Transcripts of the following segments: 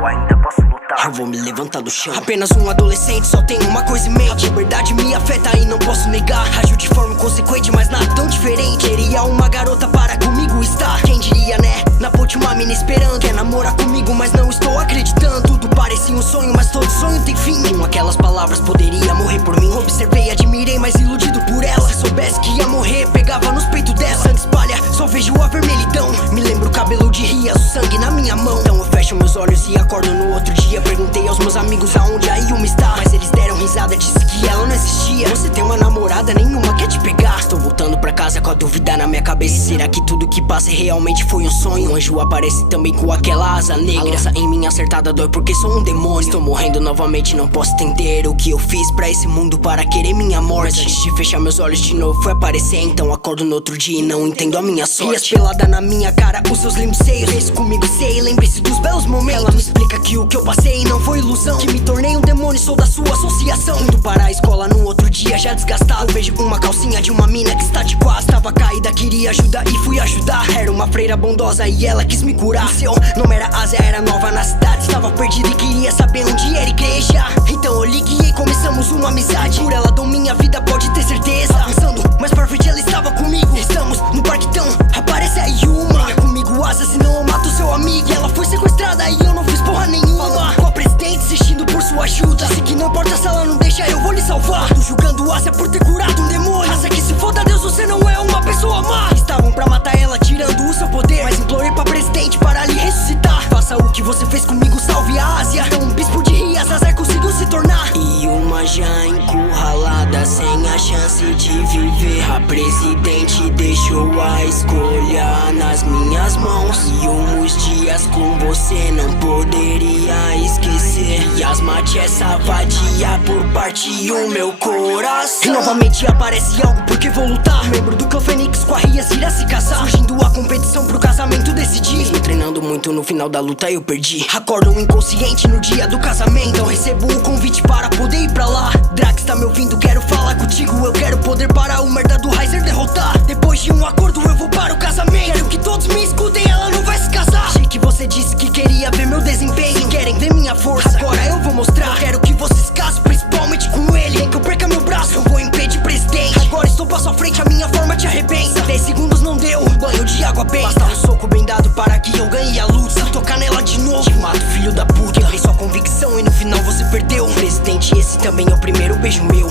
eu ainda posso lutar. Eu vou me levantar do chão. Apenas um adolescente, só tenho uma coisa em mente. A liberdade me afeta e não posso negar. Ajo de forma inconsequente, mas nada tão diferente. Queria uma garota para comigo estar. Quem diria, né? Na ponte uma mina esperando. Quer namorar comigo, mas não estou acreditando. Tudo parecia um sonho, mas todo sonho tem fim. Com aquelas palavras poderia morrer por mim. Observei, admirei, mas iludido por ela. Se soubesse que ia morrer, pegava nos peitos dela. Sangue espalha, só vejo a vermelhidão. Me lembro o cabelo de rias, o sangue na minha mão. Então eu fecho meus olhos e acordo no outro dia. Perguntei aos meus amigos aonde a Yuma está, mas eles deram risada, disse que ela não existia. Você tem uma namorada, nenhuma quer te pegar. Estou voltando pra casa com a dúvida na minha cabeça. Será que tudo que passa realmente foi um sonho? Um anjo aparece também com aquela asa negra. A lança em mim acertada dói porque sou um demônio. Estou morrendo novamente, não posso entender o que eu fiz pra esse mundo para querer minha morte. Mas antes de fechar meus olhos de novo foi aparecer. Então acordo no outro dia e não entendo a minha sorte. Rias pelada na minha cara, os seus lindos seios. Vê comigo, sei, lembre-se dos belos momentos. Ela me explica que o que eu passei não foi ilusão, que me tornei um demônio, sou da sua associação. Indo para a escola no outro dia já desgastado. Vejo uma calcinha de uma mina que está de quase. Tava caída, queria ajuda e fui ajudar. Era uma freira bondosa e ela quis me curar. Seu nome era Ásia, era nova na cidade. Estava perdida e queria saber onde era igreja. Então eu liguei e começamos uma amizade. Por ela dou minha vida, pode ter certeza. Avançando, mais pra frente ela estava comigo. Estamos no parque, então aparece a Yuma. Venha comigo, Ásia, senão eu mato seu amigo. E ela foi sequestrada e eu não fiz porra nenhuma. Falou com a presidente, insistindo por sua ajuda. Disse que não importa se ela não deixa, eu vou lhe salvar. Tô julgando Ásia por ter curado um demônio. Ásia, que se foda Deus, você não é uma pessoa má. Estavam pra matar ela, tirando o seu poder, mas implorei pra presidente para lhe ressuscitar. Faça o que você fez comigo, salve a Ásia. Então um bispo de Rias, Ásia conseguiu se tornar. E uma já encurralada, sem a chance de viver. A presidente deixou a escolha nas minhas mãos. E uns dias com você não poderia esquecer. E as mate essa vadia por parte o meu coração. E novamente aparece algo porque vou lutar. Membro do clã Fênix com a Rias irá se casar. Surgindo a competição pro casamento decidi. Mesmo treinando muito, no final da luta eu perdi. Acordo inconsciente no dia do casamento. Então recebo o convite para poder ir pra lá. Drax tá me ouvindo, quero falar contigo. Eu quero poder para o merda do Riser derrotar. Depois de um acordo eu vou para o casamento. Quero que todos me escutem, ela não vai se casar. Achei que você disse que queria ver meu desempenho. Querem ver minha força, agora eu vou mostrar. Quero que vocês casem, principalmente com ele. Nem que eu perca meu braço, eu vou impedir presidente. Agora estou passo à frente, a minha forma te arrebenta. 10 segundos não deu, banho de água benta. Basta um soco bem dado para que eu ganhe a luta. Se tocar nela de novo, te mato, filho da puta. Quebrei sua convicção e no final você perdeu. Presidente, esse também é o primeiro beijo meu.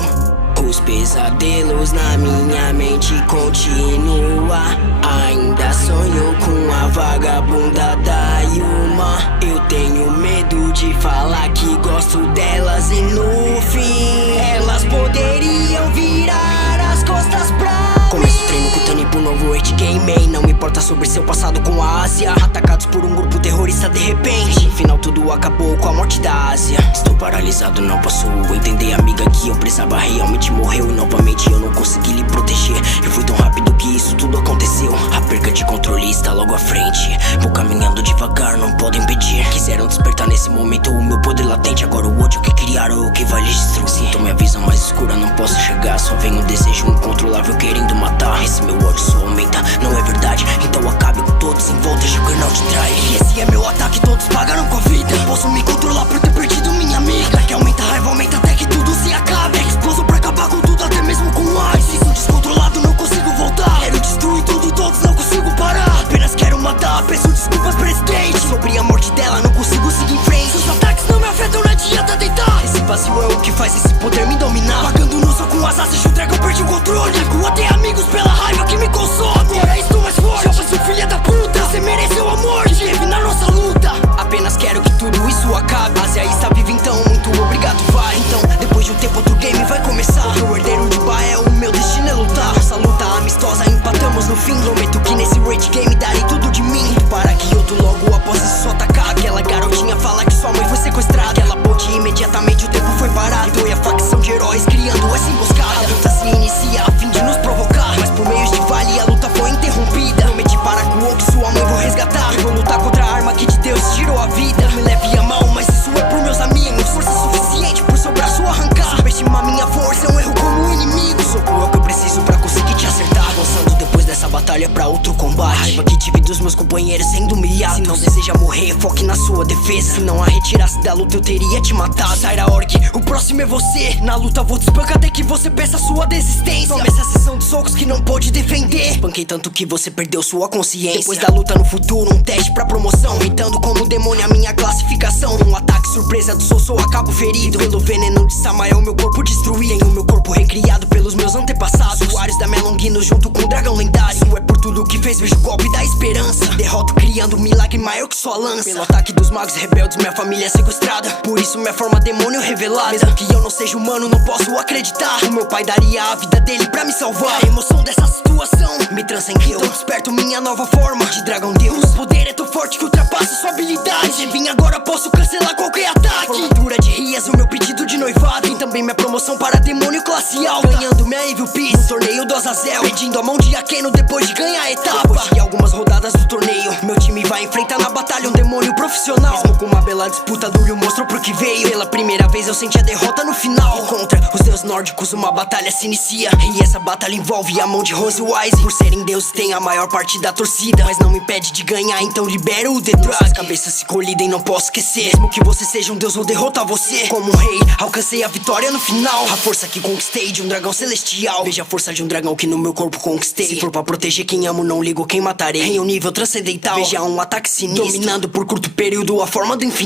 Os pesadelos na minha mente continua. Ainda sonho com a vagabunda da Yuma. Eu tenho medo de falar que gosto delas e no fim elas poderiam virar as costas pra começo o treino com o Tani pro novo Rage Game. Não me importa sobre seu passado com a Ásia. Atacados por um grupo terrorista de repente. No final tudo acabou com a morte da Ásia. Estou paralisado, não posso entender, amiga, que eu precisava realmente morreu. E novamente eu não consegui lhe proteger. Eu fui tão rápido que isso tudo aconteceu. A perca de controle está logo à frente. Vou caminhando devagar, não podem impedir. Quiseram despertar nesse momento o meu poder latente. Agora o ódio que criaram é o que vai lhes destruir. Sinto minha visão mais escura, não posso chegar. Só vem um desejo incontrolável querendo matar. Esse meu ódio só aumenta, não é verdade? Então acabe com todos em volta, Juggernaut trai. E esse é meu ataque, todos pagaram com a vida. Não posso me controlar por ter perdido minha amiga. Ataque aumenta, a raiva aumenta até que tudo se acabe. É explosão pra acabar com tudo, até mesmo com o ar. Preciso descontrolado, não consigo voltar. Quero destruir tudo, todos não consigo parar. Apenas quero matar, peço desculpas, presidente. Sobre a morte dela, não consigo seguir em frente. Seus ataques não me afetam, não adianta deitar. Esse vazio é o que faz esse poder me dominar. Pagando no sol com as asas de um dragão, perdi o controle. Ataco até amigos pela raiva que me consome. Agora estou mais forte, eu faço filha da puta. Você mereceu a morte, teve na nossa luta. Apenas quero que tudo isso acabe. Ásia está viva, então muito obrigado, vai. Então, depois de um tempo outro game vai começar. O herdeiro de Bael, o meu destino é lutar. Nossa luta amistosa, empatamos no fim. Prometo que nesse Rage Game darei tudo de mim. Para que outro logo após isso atacar. Aquela garotinha fala que sua mãe foi sequestrada. Aquela ponte imediatamente o tempo foi parado. E a facção de heróis criando essa emboscada. A luta se inicia a fim de nos provocar. Mas por meios de vale a luta foi interrompida. Prometi para Kuo que sua mãe vou resgatar. Vou lutar contra a arma que de Deus tirou a vida. Não me leve a mal, mas isso é por meus amigos. Força suficiente por seu braço arrancar. Subestimar minha força é um erro como inimigo. Soco é o que eu preciso pra conseguir te acertar. Avançando depois dessa batalha pra outro combate. raiva que tive dos meus companheiros sendo humilhados. Se não deseja morrer, foque na sua defesa. Se não a retirasse da luta, eu teria te matado. Saira Orc, o próximo é você. Na luta vou te espancar até que você peça sua desistência. Tome essa sessão de socos que não pode defender. Espanquei tanto que você perdeu sua consciência. Depois da luta no futuro, um teste pra promoção. Gritando como demônio a minha classificação. Um ataque surpresa do Sousou, acabo ferido. Pelo veneno de Samael, meu corpo destruído. Tenho meu corpo recriado pelos meus antepassados. Usuários da Melonguinos junto com o dragão lendário. Isso é por tudo que fez, vejo o golpe da esperança. Derroto criando um milagre maior que sua lança. Pelo ataque dos magos rebeldes, minha família é sequestrada. Por isso minha forma demônio revelada. Mesmo que eu não seja humano, não posso acreditar. O meu pai daria a vida dele pra me salvar. A emoção dessa situação me transcendeu. Então desperto minha nova forma de dragão deus. O meu poder é tão forte que ultrapassa sua habilidade. Se vir agora posso cancelar qualquer ataque. Formatura de Rias, o meu pedido de noivado. E também minha promoção para demônio classe alta. Ganhando minha MVP no torneio do Azazel. Pedindo a mão de Akeno depois de ganhar a etapa. Depois de algumas rodadas do torneio, meu time vai enfrentar na batalha um demônio profissional. Mesmo com uma bela disputa, Dúlio mostrou pro que veio. Pela primeira vez eu senti a derrota no final. E contra os deuses nórdicos uma batalha se inicia. E essa batalha envolve a mão de Rose Wise. Por serem deuses tem a maior parte da torcida, mas não me impede de ganhar, então libero o The Drag. Nossas cabeças se colidem, não posso esquecer. Mesmo que você seja um deus, vou derrotar você. Como um rei, alcancei a vitória no final. A força que conquistei de um dragão celestial. Veja a força de um dragão que no meu corpo conquistei. Se for pra proteger quem amo, não ligo quem matarei. Em um nível transcendental, veja um ataque sinistro, dominando por curto período a forma do infinito.